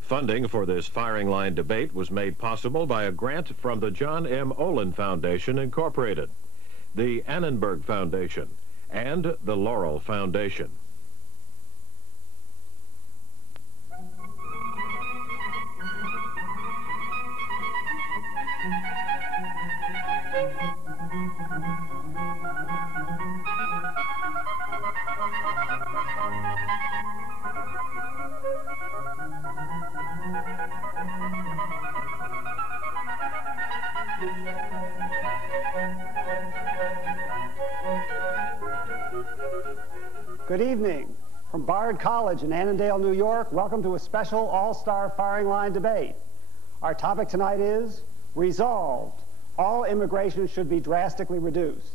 Funding for this firing line debate was made possible by a grant from the John M. Olin Foundation, Incorporated, the Annenberg Foundation, and the Laurel Foundation. Good evening. From Bard College in Annandale, New York, welcome to a special all-star firing line debate. Our topic tonight is resolved. All immigration should be drastically reduced.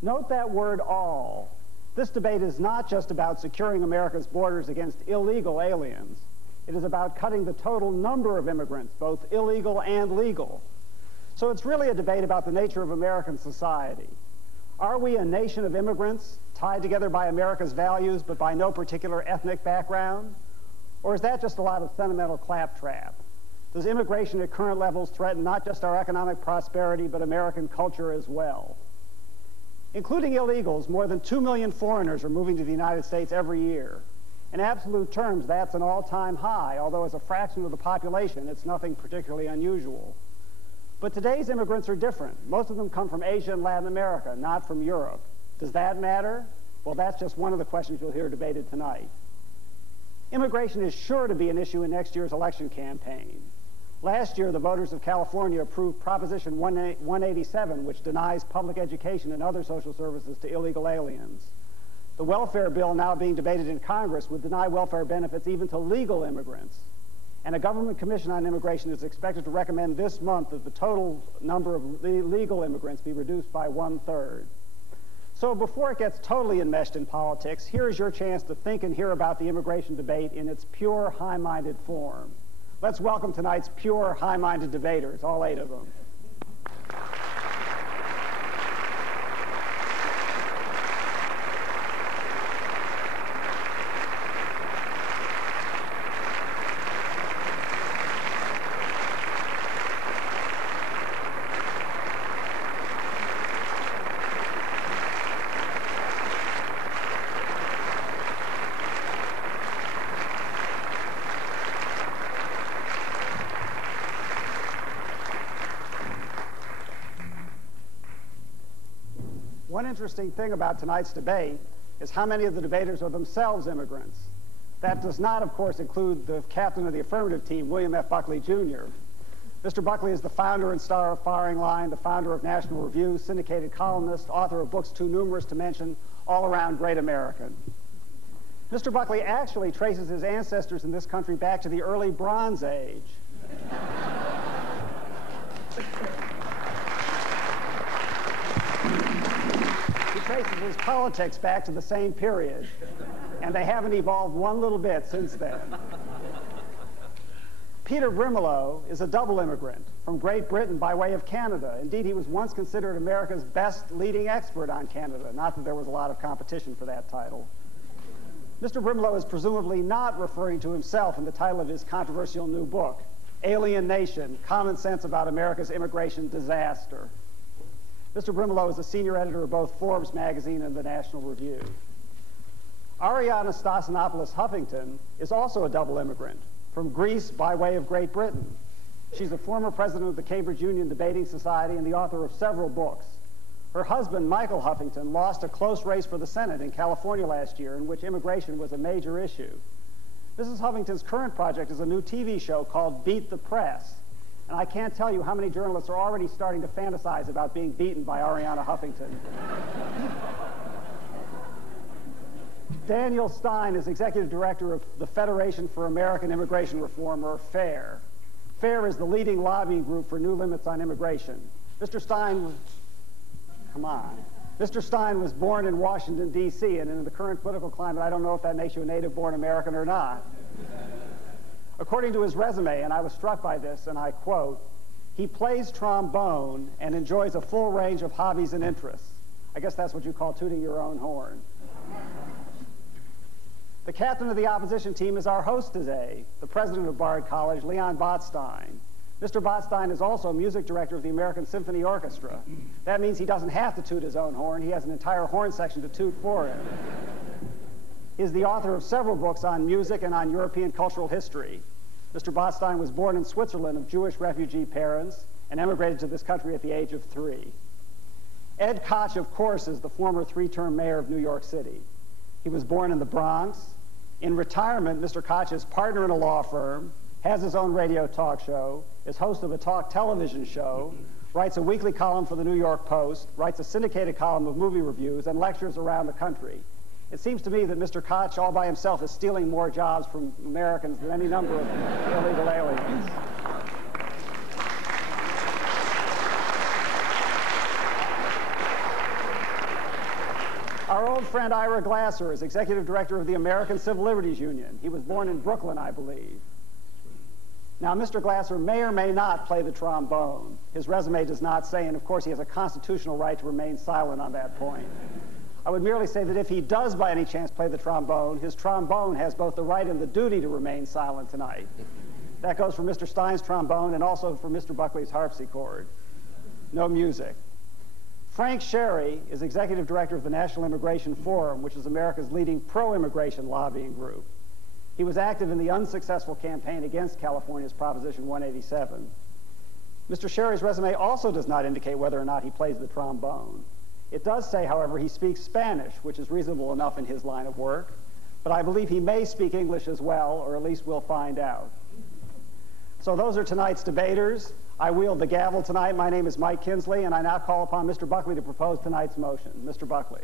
Note that word all. This debate is not just about securing America's borders against illegal aliens. It is about cutting the total number of immigrants, both illegal and legal. So it's really a debate about the nature of American society. Are we a nation of immigrants, tied together by America's values, but by no particular ethnic background? Or is that just a lot of sentimental claptrap? Does immigration at current levels threaten not just our economic prosperity, but American culture as well? Including illegals, more than 2 million foreigners are moving to the United States every year. In absolute terms, that's an all-time high, although as a fraction of the population, it's nothing particularly unusual. But today's immigrants are different. Most of them come from Asia and Latin America, not from Europe. Does that matter? Well, that's just one of the questions you'll hear debated tonight. Immigration is sure to be an issue in next year's election campaign. Last year, the voters of California approved Proposition 187, which denies public education and other social services to illegal aliens. The welfare bill now being debated in Congress would deny welfare benefits even to legal immigrants. And a government commission on immigration is expected to recommend this month that the total number of legal immigrants be reduced by 1/3. So before it gets totally enmeshed in politics, here's your chance to think and hear about the immigration debate in its pure, high-minded form. Let's welcome tonight's pure, high-minded debaters, all 8 of them. One interesting thing about tonight's debate is how many of the debaters are themselves immigrants. That does not, of course, include the captain of the affirmative team, William F. Buckley, Jr. Mr. Buckley is the founder and star of Firing Line, the founder of National Review, syndicated columnist, author of books too numerous to mention, all around great American. Mr. Buckley actually traces his ancestors in this country back to the early Bronze Age. He traces his politics back to the same period, and they haven't evolved one little bit since then. Peter Brimelow is a double immigrant from Great Britain by way of Canada. Indeed, he was once considered America's best leading expert on Canada, not that there was a lot of competition for that title. Mr. Brimelow is presumably not referring to himself in the title of his controversial new book, Alien Nation, Common Sense About America's Immigration Disaster. Mr. Brimelow is a senior editor of both Forbes magazine and the National Review. Ariana Stasinopoulos Huffington is also a double immigrant from Greece by way of Great Britain. She's a former president of the Cambridge Union Debating Society and the author of several books. Her husband, Michael Huffington, lost a close race for the Senate in California last year in which immigration was a major issue. Mrs. Huffington's current project is a new TV show called Beat the Press. And I can't tell you how many journalists are already starting to fantasize about being beaten by Ariana Huffington. Daniel Stein is executive director of the Federation for American Immigration Reform, or FAIR. FAIR is the leading lobbying group for new limits on immigration. Mr. Stein was born in Washington, D.C., and in the current political climate, I don't know if that makes you a native-born American or not. According to his resume, and I was struck by this, and I quote, He plays trombone and enjoys a full range of hobbies and interests. I guess that's what you call tooting your own horn. The captain of the opposition team is our host today, the president of Bard College, Leon Botstein. Mr. Botstein is also music director of the American Symphony Orchestra. That means he doesn't have to toot his own horn. He has an entire horn section to toot for him. He is the author of several books on music and on European cultural history. Mr. Botstein was born in Switzerland of Jewish refugee parents and emigrated to this country at the age of 3. Ed Koch, of course, is the former 3-term mayor of New York City. He was born in the Bronx. In retirement, Mr. Koch is partner in a law firm, has his own radio talk show, is host of a talk television show, writes a weekly column for the New York Post, writes a syndicated column of movie reviews, and lectures around the country. It seems to me that Mr. Koch all by himself is stealing more jobs from Americans than any number of illegal aliens. Our old friend Ira Glasser is executive director of the American Civil Liberties Union. He was born in Brooklyn, I believe. Now, Mr. Glasser may or may not play the trombone. His resume does not say, and of course he has a constitutional right to remain silent on that point. I would merely say that if he does by any chance play the trombone, his trombone has both the right and the duty to remain silent tonight. That goes for Mr. Stein's trombone and also for Mr. Buckley's harpsichord. No music. Frank Sherry is executive director of the National Immigration Forum, which is America's leading pro-immigration lobbying group. He was active in the unsuccessful campaign against California's Proposition 187. Mr. Sherry's resume also does not indicate whether or not he plays the trombone. It does say, however, he speaks Spanish, which is reasonable enough in his line of work, but I believe he may speak English as well, or at least we'll find out. So those are tonight's debaters. I wield the gavel tonight. My name is Mike Kinsley, and I now call upon Mr. Buckley to propose tonight's motion. Mr. Buckley.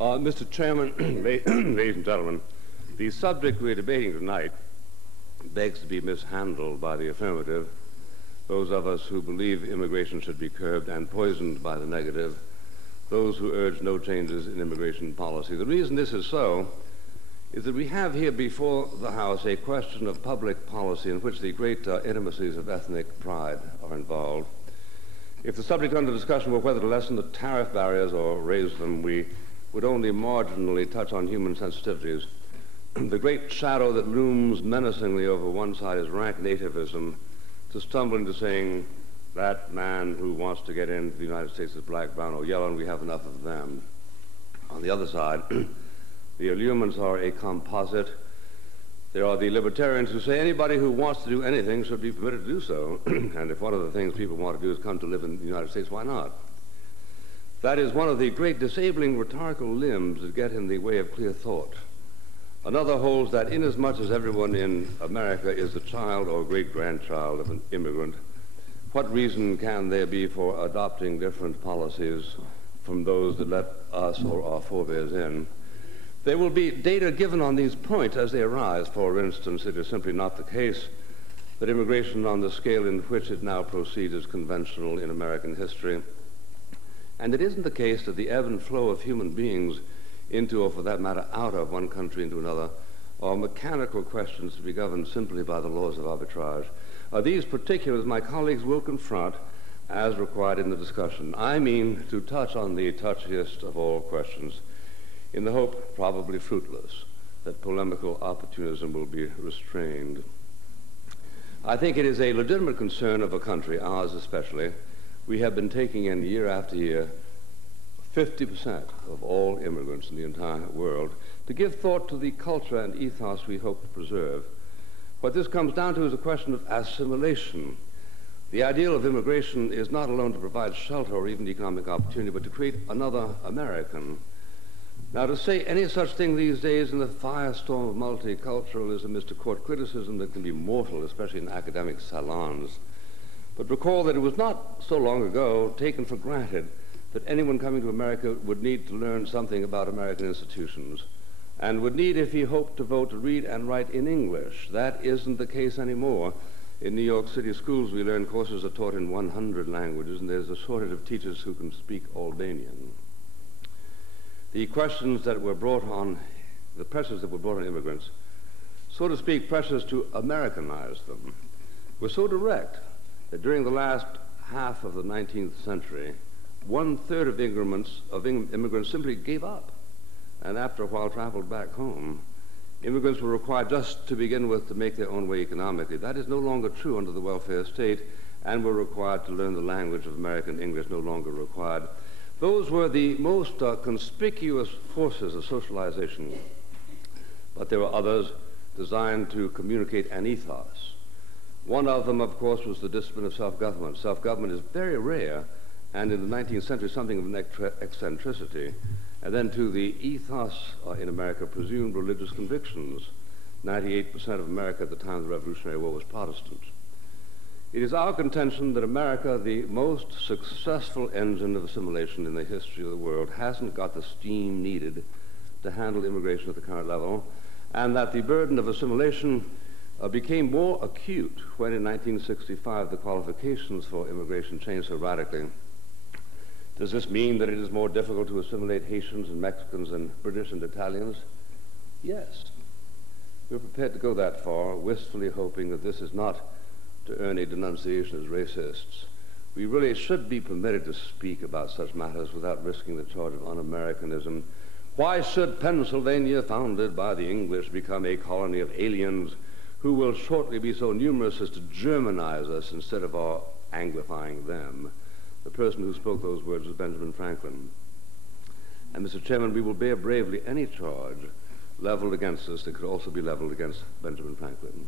Mr. Chairman, ladies and gentlemen, the subject we're debating tonight begs to be mishandled by the affirmative. Those of us who believe immigration should be curbed and poisoned by the negative. Those who urge no changes in immigration policy. The reason this is so is that we have here before the House a question of public policy in which the great intimacies of ethnic pride are involved. If the subject under discussion were whether to lessen the tariff barriers or raise them, we would only marginally touch on human sensitivities. The great shadow that looms menacingly over one side is rank nativism, to stumble into saying that man who wants to get into the United States is black, brown, or yellow, and we have enough of them. On the other side, the allurements are a composite. There are the libertarians who say anybody who wants to do anything should be permitted to do so, and if one of the things people want to do is come to live in the United States, why not? That is one of the great disabling rhetorical limbs that get in the way of clear thought. Another holds that inasmuch as everyone in America is the child or great-grandchild of an immigrant, what reason can there be for adopting different policies from those that let us or our forebears in? There will be data given on these points as they arise. For instance, it is simply not the case that immigration on the scale in which it now proceeds is conventional in American history. And it isn't the case that the ebb and flow of human beings into, or for that matter, out of one country into another, are mechanical questions to be governed simply by the laws of arbitrage. These particulars my colleagues will confront as required in the discussion. I mean to touch on the touchiest of all questions in the hope, probably fruitless, that polemical opportunism will be restrained. I think it is a legitimate concern of a country, ours especially. We have been taking in year after year 50% of all immigrants in the entire world, to give thought to the culture and ethos we hope to preserve. What this comes down to is a question of assimilation. The ideal of immigration is not alone to provide shelter or even economic opportunity, but to create another American. Now, to say any such thing these days in the firestorm of multiculturalism is to court criticism that can be mortal, especially in academic salons. But recall that it was not so long ago taken for granted that anyone coming to America would need to learn something about American institutions and would need, if he hoped to vote, to read and write in English. That isn't the case anymore. In New York City schools, we learn courses are taught in 100 languages, and there's a shortage of teachers who can speak Albanian. The questions that were brought on the pressures that were brought on immigrants, so to speak, pressures to Americanize them, were so direct that during the last half of the 19th century, 1/3 of immigrants simply gave up, and after a while traveled back home. Immigrants were required just to begin with to make their own way economically. That is no longer true under the welfare state, and were required to learn the language of American English, no longer required. Those were the most conspicuous forces of socialization, but there were others designed to communicate an ethos. One of them, of course, was the discipline of self-government. Self-government is very rare, and in the 19th century, something of an eccentricity. And then to the ethos in America presumed religious convictions. 98% of America at the time of the Revolutionary War was Protestant. It is our contention that America, the most successful engine of assimilation in the history of the world, hasn't got the steam needed to handle immigration at the current level, and that the burden of assimilation became more acute when in 1965 the qualifications for immigration changed so radically. Does this mean that it is more difficult to assimilate Haitians and Mexicans and British and Italians? Yes. We're prepared to go that far, wistfully hoping that this is not to earn a denunciation as racists. We really should be permitted to speak about such matters without risking the charge of un-Americanism. Why should Pennsylvania, founded by the English, become a colony of aliens who will shortly be so numerous as to Germanize us instead of our anglifying them? The person who spoke those words was Benjamin Franklin. And, Mr. Chairman, we will bear bravely any charge leveled against us that could also be leveled against Benjamin Franklin.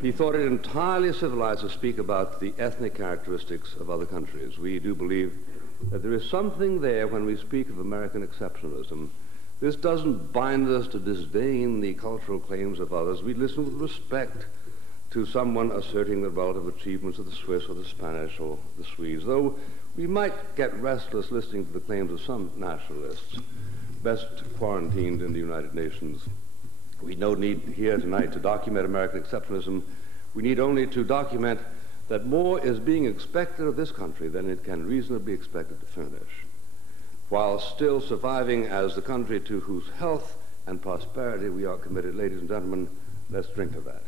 He thought it entirely civilized to speak about the ethnic characteristics of other countries. We do believe that there is something there when we speak of American exceptionalism. This doesn't bind us to disdain the cultural claims of others. We listen with respect to someone asserting the relative achievements of the Swiss or the Spanish or the Swedes, though we might get restless listening to the claims of some nationalists, best quarantined in the United Nations. We no need here tonight to document American exceptionalism. We need only to document that more is being expected of this country than it can reasonably be expected to furnish, while still surviving as the country to whose health and prosperity we are committed. Ladies and gentlemen, let's drink to that.